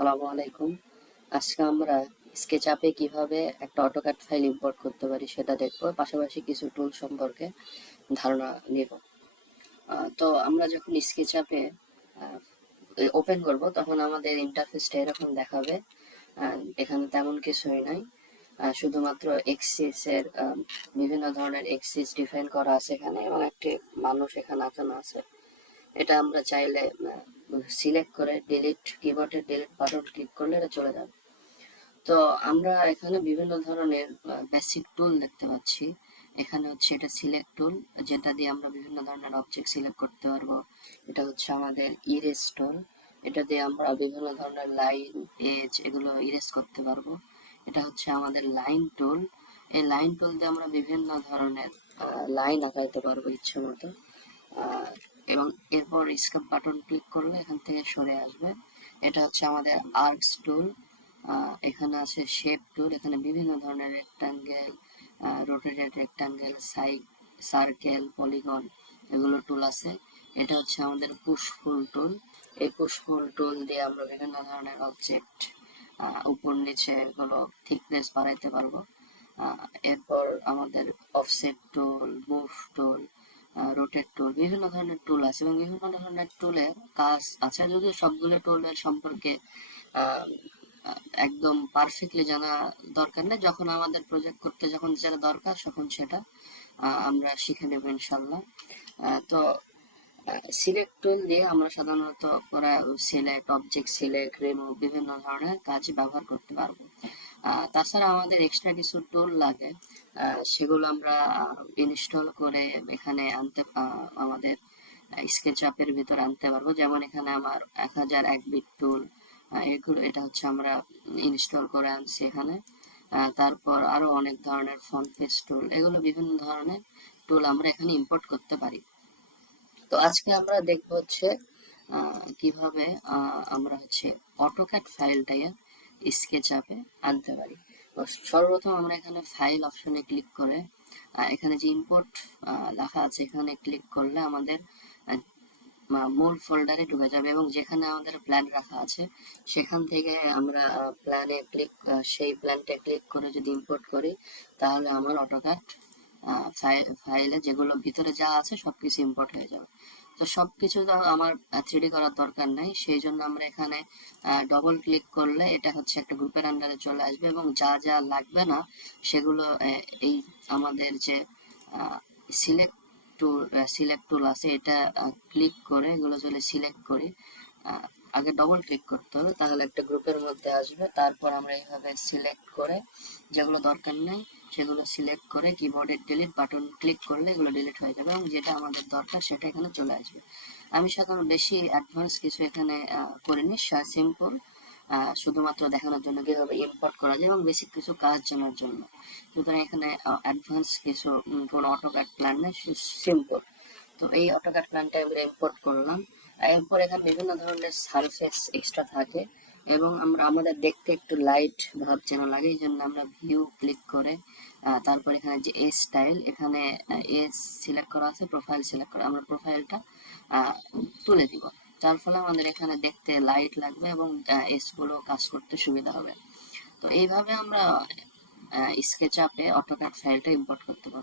আসসালামু আলাইকুম। আজকে আমরা স্কেচআপে কিভাবে একটা অটোক্যাড ফাইল ইম্পোর্ট করতে পারি সেটা দেখবো, পাশাপাশি কিছু টুল সম্পর্কে ধারণা নিব। তো আমরা যখন স্কেচআপে ওপেন করব তখন আমাদের ইন্টারফেসটা এরকম দেখাবে। এখানে তেমন কিছুই নাই, শুধুমাত্র এক্সিস এর বিভিন্ন ধরনের এক্সিস ডিফাইন করা আছে এখানে, এবং একটি মানুষ এখানে আঁকানো আছে। এটা আমরা চাইলে সিলেক্ট করে ডিলিট, কিবোর্ডের ডিলিট বাটন ক্লিক করলে এটা চলে যাবে। তো আমরা এখানে বিভিন্ন ধরনের বেসিক টুল দেখতে পাচ্ছি। এখানে হচ্ছে এটা সিলেক্ট টুল, যেটা দিয়ে আমরা বিভিন্ন ধরনের অবজেক্ট সিলেক্ট করতে পারবো। এটা হচ্ছে আমাদের ইরেজ টুল, এটা দিয়ে আমরা বিভিন্ন ধরনের লাইন, এজ এগুলো ইরেজ করতে পারবো। এটা হচ্ছে আমাদের লাইন টুল, এই লাইন টুল দিয়ে আমরা বিভিন্ন ধরনের লাইন আঁকাইতে পারবো ইচ্ছে মতো। আহ, এবং এরপর স্কেপ বাটন ক্লিক করলে এখান থেকে সরে আসবে। এটা হচ্ছে আমাদের আর্কস টুল। এখানে আছে শেপ টুল, এখানে বিভিন্ন ধরনের rectangle, rotated rectangle, circle, polygon এগুলো টুল আছে। এটা হচ্ছে আমাদের পুশফুল টুল, এই পুশফুল টুল দিয়ে আমরা বিভিন্ন ধরনের অবজেক্ট উপর নিচে এগুলো থিকনেস বাড়াইতে পারবো। এরপর আমাদের অফসেট টুল, মুভ টুল, রোটেট টুল, বিভিন্ন ধরনের টুল আছে এবং বিভিন্ন ধরনের টুলের কাজ আছে। যদিও সবগুলো টুলের সম্পর্কে আহ, একদম পারফেক্টলি জানা দরকার নেই, যখন আমাদের প্রজেক্ট করতে যখন যেটা দরকার তখন সেটা আমরা শিখে নেব ইনশাল্লাহ। তো সিলেক্ট টুল দিয়ে আমরা সাধারণত সিলেক্ট, অবজেক্ট সিলেক্ট, রিমুভ বিভিন্ন ধরনের কাজ ব্যবহার করতে পারবো। তাছাড়া আমাদের এক্সট্রা কিছু টুল লাগে, সেগুলো আমরা ইনস্টল করে এখানে আমাদের স্কেচআপের ভিতর আনতে পারবো। যেমন এখানে আমার 1001 বিট টুল, এগুলো এটা হচ্ছে আমরা ইনস্টল করে আনছি এখানে। তারপর আরো অনেক ধরনের ফন্ট পেজ টুল, এগুলো বিভিন্ন ধরনের টুল আমরা এখানে ইম্পোর্ট করতে পারি। তো আজকে আমরা দেখবো হচ্ছে কিভাবে আমরা হচ্ছে অটোক্যাড ফাইলটাকে স্কেচআপে আনতে পারি। তো সর্বপ্রথম আমরা এখানে ফাইল অপশনে ক্লিক করে এখানে যে ইম্পোর্ট লেখা আছে এখানে ক্লিক করলে আমাদের মূল ফোল্ডারে ঢুকে যাবে, এবং যেখানে আমাদের প্ল্যান রাখা আছে সেখান থেকে আমরা প্ল্যানে ক্লিক, সেই প্ল্যানটা ক্লিক করে যদি ইম্পোর্ট করি তাহলে আমার অটোক্যাড ফাইলে যেগুলো ভিতরে যা আছে সবকিছু ইম্পোর্ট হয়ে যাবে। তো সবকিছু তো আমার 3D করার দরকার নাই, সেই জন্য আমরা এখানে ডবল ক্লিক করলে এটা হচ্ছে একটা গ্রুপের আন্ডারে চলে আসবে, এবং যা যা লাগবে না সেগুলো এই আমাদের যে সিলেক্ট টুল, সিলেক্ট টুল আছে এটা ক্লিক করে এগুলো যদি সিলেক্ট করি, আগে ডবল ক্লিক করতে হবে তাহলে একটা গ্রুপের মধ্যে আসবে। তারপর আমরা এইভাবে সিলেক্ট করে যেগুলো দরকার নেই সেগুলো সিলেক্ট করে কিবোর্ডের ডিলিট বাটন ক্লিক করলে এগুলো ডিলিট হয়ে যাবে, এবং যেটা আমাদের দরকার সেটা এখানে চলে আসবে। আমি সাধারণত বেশি অ্যাডভান্স কিছু এখানে করিনি, সিম্পল, শুধুমাত্র দেখানোর জন্য কিভাবে ইম্পোর্ট করা যায় এবং বেসিক কিছু কাজ জানার জন্য। সুতরাং এখানে অ্যাডভান্স কিছু কোনো অটোক্যাড প্ল্যান নেই, সিম্পল। তো এই অটোক্যাড প্ল্যানটা আমরা ইম্পোর্ট করলাম। এরপর এখানে বিভিন্ন ধরনের সারফেস এক্সট্রা থাকে, এবং আমরা আমাদের দেখতে একটু লাইট ভাব যেন লাগে, এই জন্য আমরা ভিউ ক্লিক করে তারপর এখানে যে এজ স্টাইল, এখানে এজ সিলেক্ট করা আছে, প্রোফাইল সিলেক্ট করা, আমরা প্রোফাইলটা তুলে দিব, যার ফলে আমাদের এখানে দেখতে লাইট লাগবে এবং এজ গুলো কাজ করতে সুবিধা হবে। তো এইভাবে আমরা স্কেচআপে অটোক্যাড ফাইলটা ইম্পোর্ট করতে পারবো।